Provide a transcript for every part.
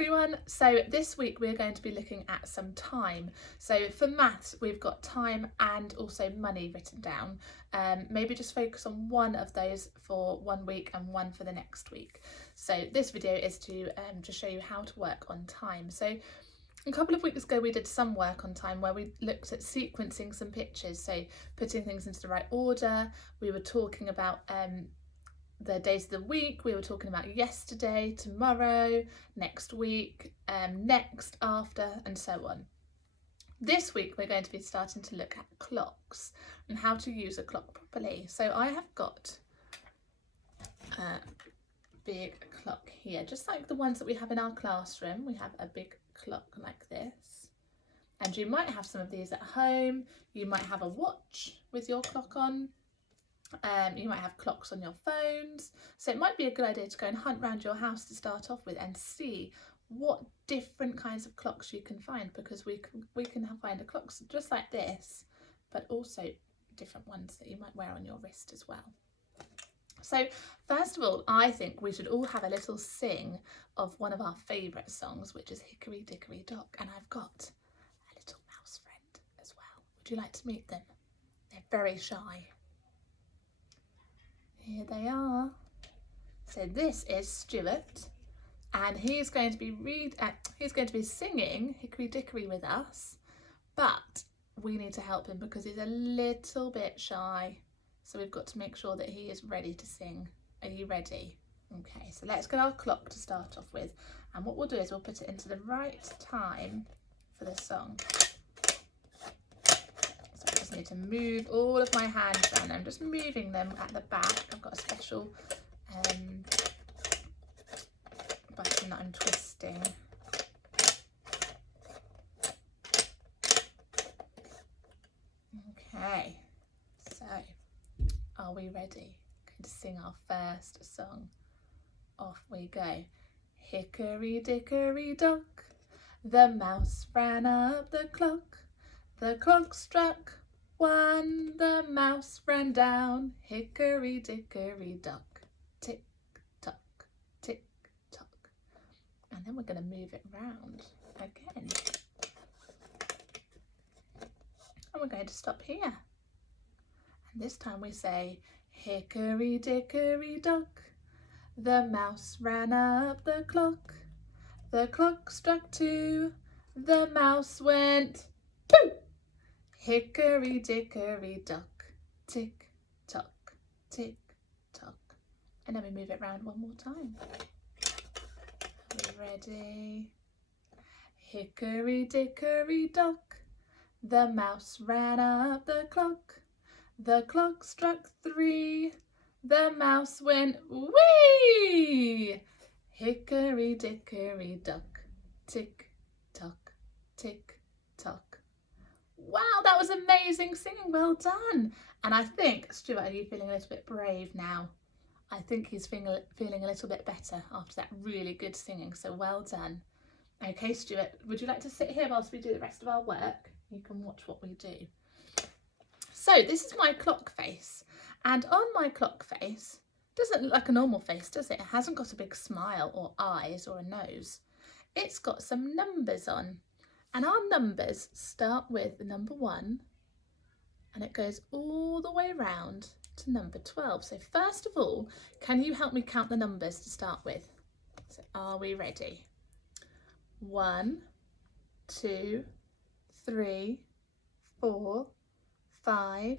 everyone, so this week we're going to be looking at some time. So for maths we've got time and also money written down. Maybe just focus on one of those for 1 week and one for the next week. So this video is to just show you how to work on time. So a couple of weeks ago we did some work on time where we looked at sequencing some pictures, so putting things into the right order. We were talking about the days of the week, we were talking about yesterday, tomorrow, next week, next, after, and so on. This week we're going to be starting to look at clocks and how to use a clock properly. So I have got a big clock here, just like the ones that we have in our classroom. We have a big clock like this, and you might have some of these at home. You might have a watch with your clock on. You might have clocks on your phones, so it might be a good idea to go and hunt around your house to start off with and see what different kinds of clocks you can find, because we can find a clocks just like this, but also different ones that you might wear on your wrist as well. So first of all, I think we should all have a little sing of one of our favourite songs, which is Hickory Dickory Dock, and I've got a little mouse friend as well. Would you like to meet them? They're very shy. Here they are. So this is Stuart, and he's going to be singing Hickory Dickory with us, but we need to help him because he's a little bit shy. So we've got to make sure that he is ready to sing. Are you ready? Okay, so let's get our clock to start off with, and what we'll do is we'll put it into the right time for the song. I just need to move all of my hands down. I'm just moving them at the back. I've got a special button that I'm twisting. Okay, so are we ready? Going to sing our first song. Off we go. Hickory dickory dock, the mouse ran up the clock. The clock struck 1, the mouse ran down. Hickory dickory dock, tick tock, tick tock. And then we're going to move it round again. And we're going to stop here. And this time we say, Hickory dickory dock, the mouse ran up the clock. The clock struck 2, the mouse went pooh. Hickory dickory dock, tick tock, tick tock. And then we move it round one more time. Are we ready? Hickory dickory dock, the mouse ran up the clock. The clock struck 3, the mouse went wee. Hickory dickory dock, tick tock, tick tock. Wow, that was amazing singing, well done. And I think, Stuart, are you feeling a little bit brave now? I think he's feeling a little bit better after that really good singing, so well done. Okay, Stuart, would you like to sit here whilst we do the rest of our work? You can watch what we do. So this is my clock face, and on my clock face, doesn't look like a normal face, does it? It hasn't got a big smile or eyes or a nose. It's got some numbers on. And our numbers start with the number 1 and it goes all the way round to number 12. So first of all, can you help me count the numbers to start with? So are we ready? 1, 2, 3, 4, 5,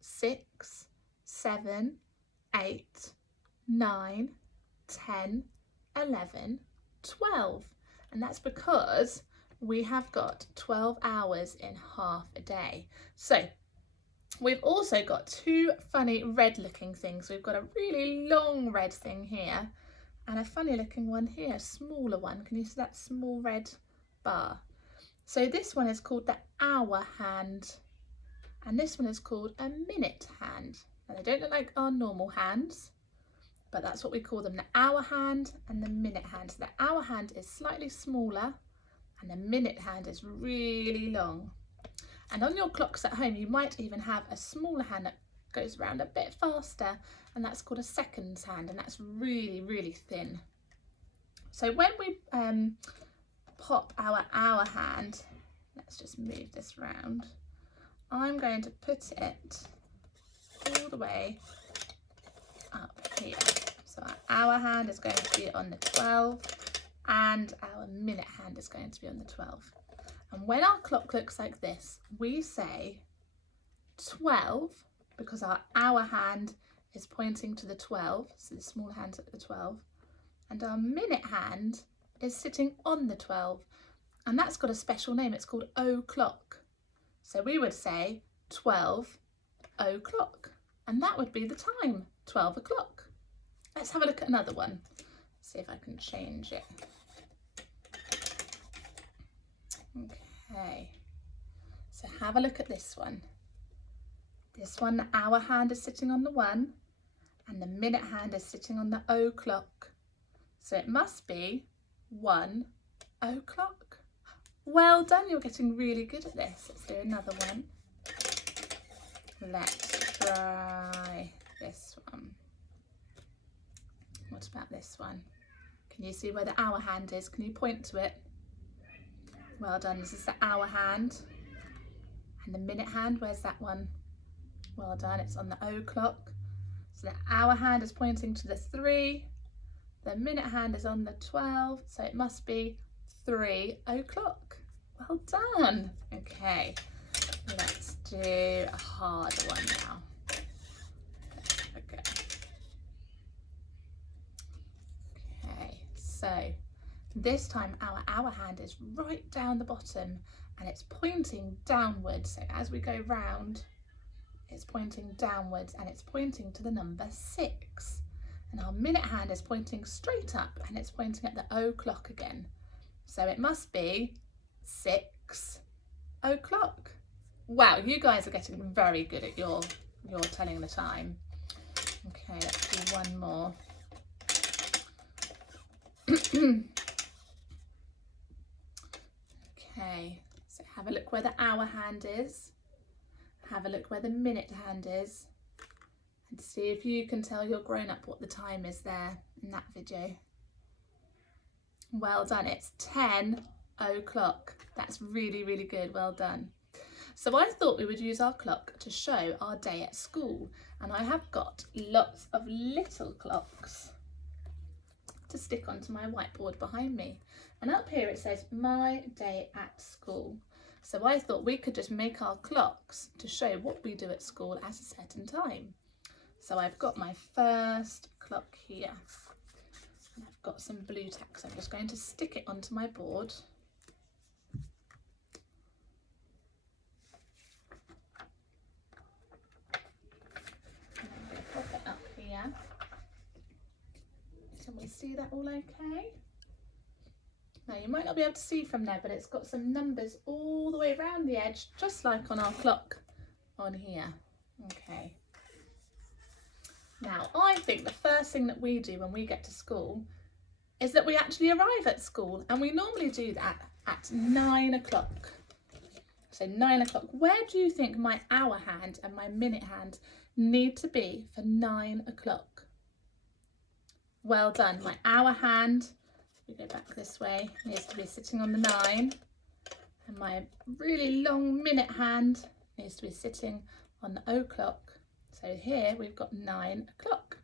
6, 7, 8, 9, 10, 11, 12. And that's because we have got 12 hours in half a day. So we've also got 2 funny red looking things. We've got a really long red thing here and a funny looking one here, a smaller one. Can you see that small red bar? So this one is called the hour hand and this one is called a minute hand. Now they don't look like our normal hands, but that's what we call them, the hour hand and the minute hand. So the hour hand is slightly smaller and the minute hand is really long. And on your clocks at home, you might even have a smaller hand that goes around a bit faster, and that's called a seconds hand, and that's really, really thin. So when we pop our hour hand, let's just move this round. I'm going to put it all the way up here. So our hour hand is going to be on the 12 and our minute hand is going to be on the 12. And when our clock looks like this, we say 12 because our hour hand is pointing to the 12, so the small hand's at the 12, and our minute hand is sitting on the 12, and that's got a special name. It's called o'clock. So we would say 12 o'clock, and that would be the time, 12 o'clock. Let's have a look at another one. See if I can change it. Okay, so have a look at this one. This one, the hour hand is sitting on the 1 and the minute hand is sitting on the o'clock. So it must be 1 o'clock. Well done, you're getting really good at this. Let's do another one. Let's try this one. What about this one? Can you see where the hour hand is? Can you point to it? Well done, this is the hour hand. And the minute hand, where's that one? Well done, it's on the o'clock. So the hour hand is pointing to the 3. The minute hand is on the 12, so it must be 3 o'clock. Well done. Okay, let's do a harder one now. Okay, so this time our hour hand is right down the bottom and it's pointing downwards. So as we go round, it's pointing downwards and it's pointing to the number 6. And our minute hand is pointing straight up and it's pointing at the o'clock again. So it must be 6 o'clock. Wow, you guys are getting very good at your telling the time. Okay, let's do one more. Okay, so have a look where the hour hand is. Have a look where the minute hand is. And see if you can tell your grown-up what the time is there in that video. Well done, it's 10 o'clock. That's really, really good, well done. So I thought we would use our clock to show our day at school, and I have got lots of little clocks to stick onto my whiteboard behind me. And up here it says my day at school. So I thought we could just make our clocks to show what we do at school at a certain time. So I've got my first clock here. And I've got some blue tack, so I'm just going to stick it onto my board. And I'm going to pop it up here. Can we see that all okay? Now you might not be able to see from there, but it's got some numbers all the way around the edge, just like on our clock on here. Okay. Now I think the first thing that we do when we get to school is that we actually arrive at school, and we normally do that at 9 o'clock. So 9 o'clock. Where do you think my hour hand and my minute hand need to be for 9 o'clock? Well done. My hour hand, we go back this way, needs to be sitting on the 9, and my really long minute hand needs to be sitting on the o'clock. So here we've got 9 o'clock,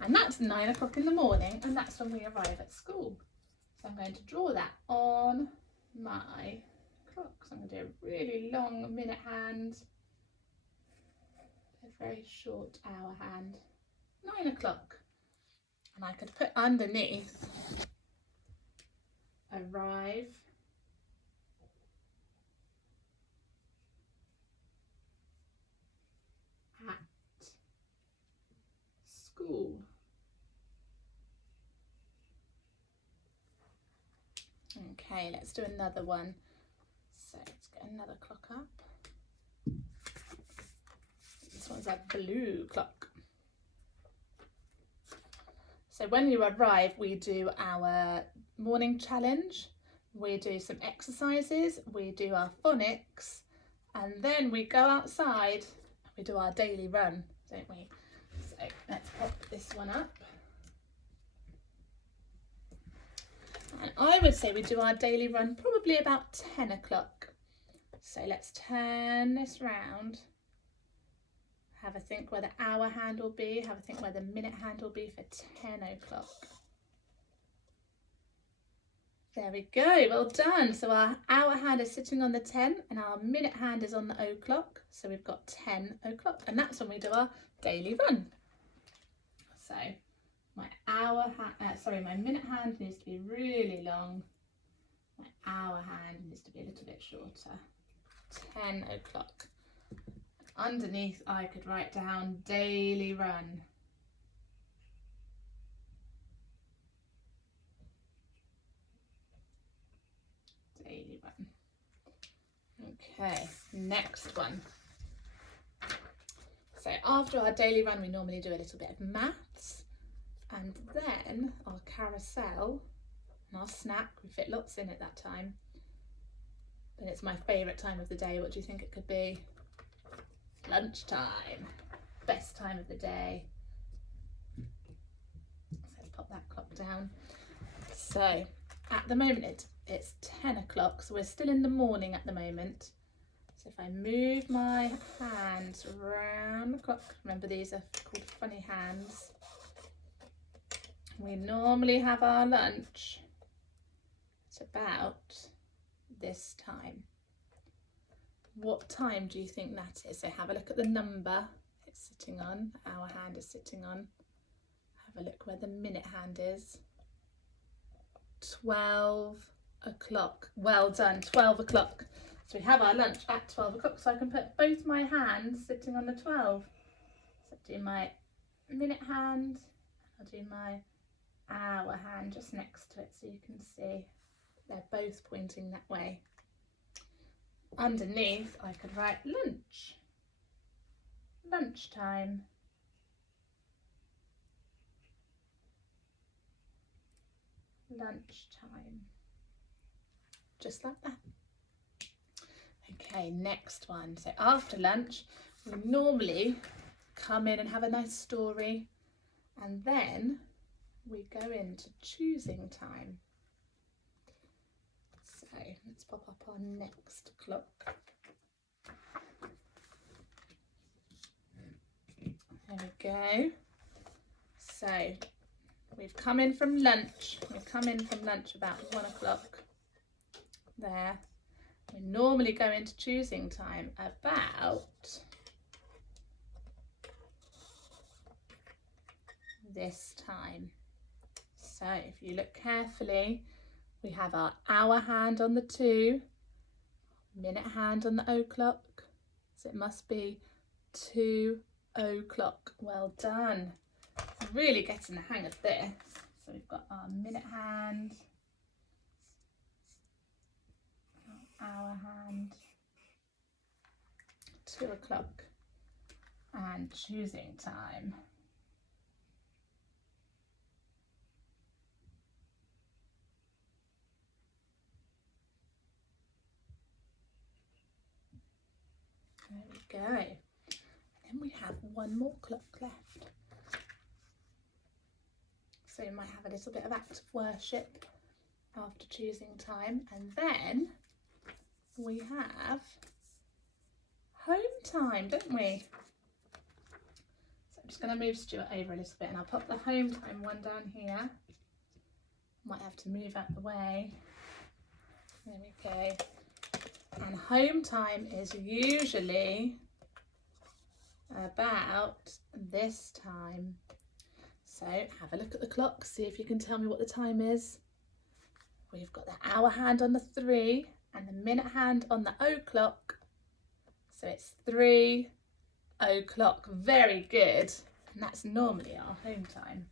and that's 9 o'clock in the morning, and that's when we arrive at school. So I'm going to draw that on my clock. So I'm going to do a really long minute hand, a very short hour hand, 9 o'clock. And I could put underneath arrive at school. Okay, let's do another one. So let's get another clock up. This one's a blue clock. So when you arrive, we do our morning challenge, we do some exercises, we do our phonics, and then we go outside and we do our daily run, don't we? So let's pop this one up. And I would say we do our daily run probably about 10 o'clock. So let's turn this round. Have a think where the hour hand will be. Have a think where the minute hand will be for 10 o'clock. There we go, well done. So our hour hand is sitting on the 10 and our minute hand is on the o'clock. So we've got 10 o'clock and that's when we do our daily run. So my my minute hand needs to be really long. My hour hand needs to be a little bit shorter. 10 o'clock. Underneath I could write down daily run. Daily run. Okay, next one. So after our daily run we normally do a little bit of maths and then our carousel and our snack. We fit lots in at that time. But it's my favourite time of the day. What do you think it could be? Lunchtime. Best time of the day. So let's pop that clock down. So at the moment it's 10 o'clock, so we're still in the morning at the moment. So if I move my hands round the clock, remember these are called funny hands. We normally have our lunch at about this time. What time do you think that is? So have a look at the number it's sitting on, our hand is sitting on. Have a look where the minute hand is. 12 o'clock. Well done, 12 o'clock. So we have our lunch at 12 o'clock, so I can put both my hands sitting on the 12. So I'll do my minute hand, I'll do my hour hand just next to it so you can see they're both pointing that way. Underneath I could write lunch, lunchtime. Lunchtime. Just like that. Okay, next one. So after lunch, we normally come in and have a nice story and then we go into choosing time. So let's pop up our next clock. There we go. So we've come in from lunch. We come in from lunch about 1 o'clock. There. We normally go into choosing time about this time. So if you look carefully, we have our hour hand on the 2, minute hand on the o'clock. So it must be 2 o'clock. Well done. Really getting the hang of this. So we've got our minute hand, our hour hand, 2 o'clock, and choosing time. There we go. And then we have one more clock left. So you might have a little bit of act of worship after choosing time, and then we have home time, don't we? So I'm just going to move Stuart over a little bit and I'll pop the home time one down here. Might have to move out the way. There we go. And home time is usually about this time. So have a look at the clock, see if you can tell me what the time is. We've got the hour hand on the 3 and the minute hand on the o'clock. So it's 3 o'clock. Very good. And that's normally our home time.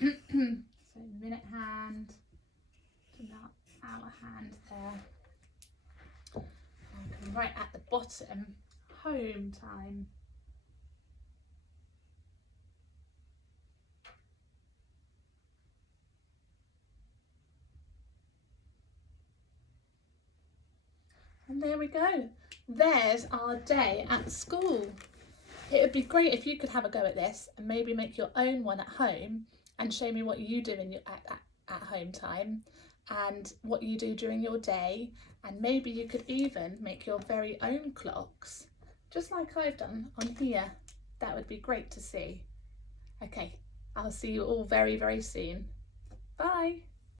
So minute hand and that hour hand there. I can write at the bottom home time. And there we go. There's our day at school. It would be great if you could have a go at this and maybe make your own one at home and show me what you do at home time and what you do during your day, and maybe you could even make your very own clocks, just like I've done on here. That would be great to see. Okay, I'll see you all very, very soon. Bye.